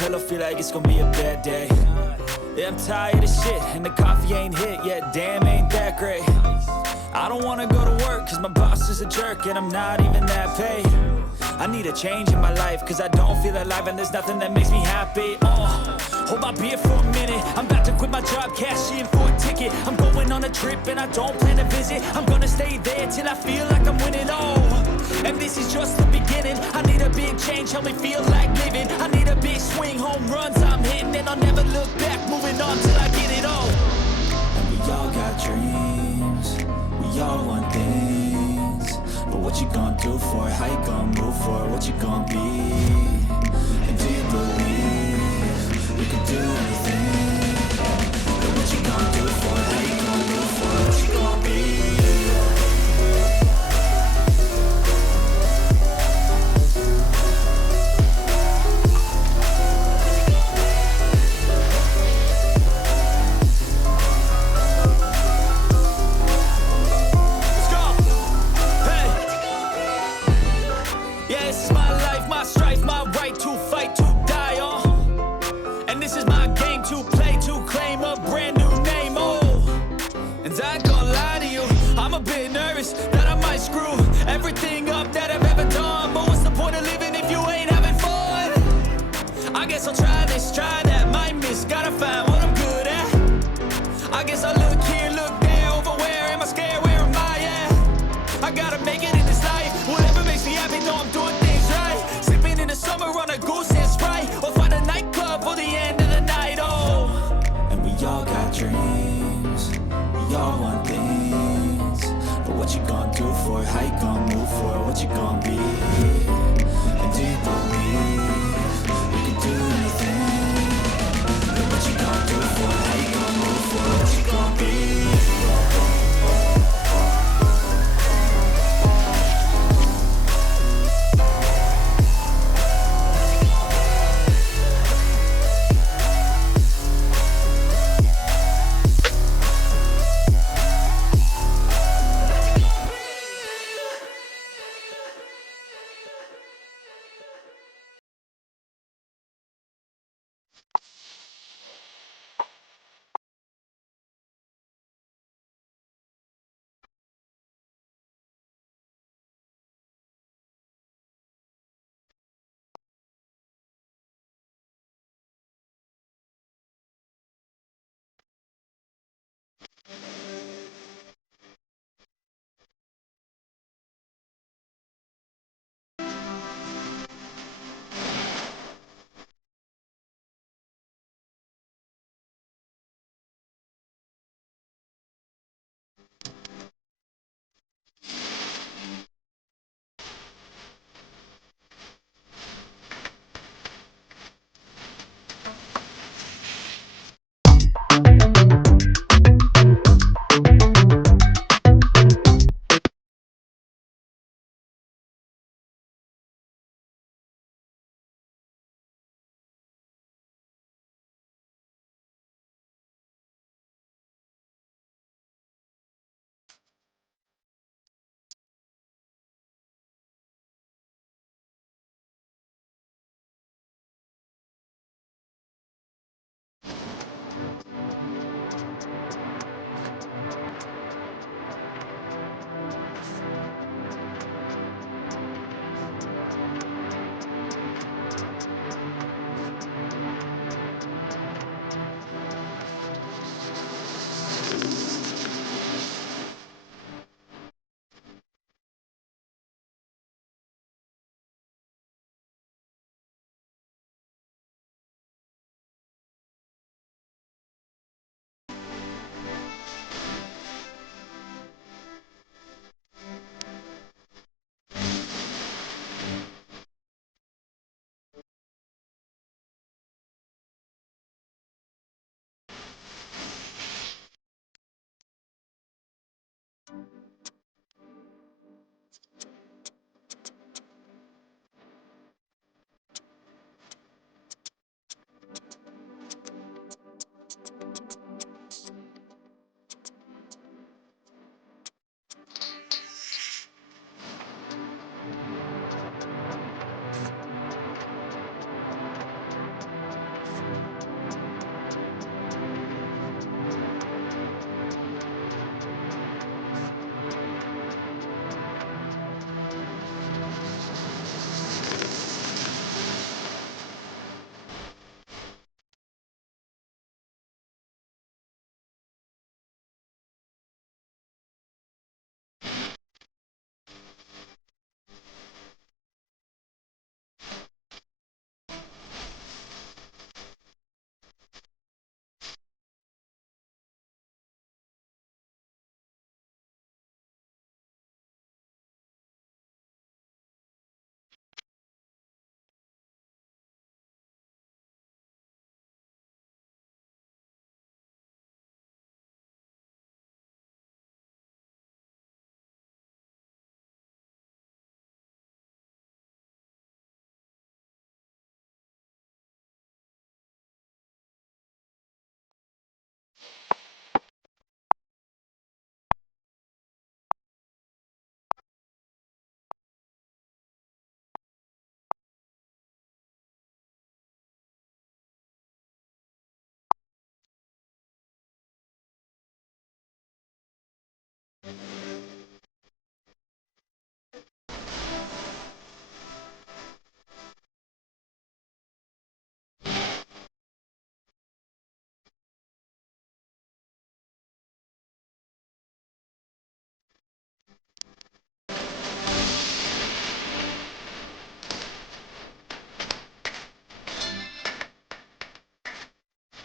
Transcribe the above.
pillow, feel like it's gonna be a bad day. Yeah, I'm tired of shit, and the coffee ain't hit yet, damn, ain't that great. I don't wanna go to work, cause my boss is a jerk, and I'm not even that paid. I need a change in my life, cause I don't feel alive, and there's nothing that makes me happy. Hold my beer for a minute, I'm about to quit my job, cash in for a ticket. I'm going on a trip, and I don't plan to visit. I'm gonna stay there till I feel like I'm winning, and this is just the beginning. I need a big change, help me feel like living. I need a big swing, home runs I'm hitting, and I'll never look back, moving on till I get it all. And we all got dreams, we all want things, but what you gonna do for it? How you gonna move for it? What you gonna be? And do you believe we can do anything? But what you gonna do for it? How you gonna move for it? What you gonna be? Try that, might miss, gotta find what I'm good at. I guess I look here, look there, over where am I scared, where am I at? I gotta make it in this life, whatever makes me happy, know I'm doing things right. Sipping in the summer on a goose and Sprite, or find a nightclub for the end of the night, And we all got dreams, we all want things, but what you gonna do for it? How you gonna move for it? What you gonna be?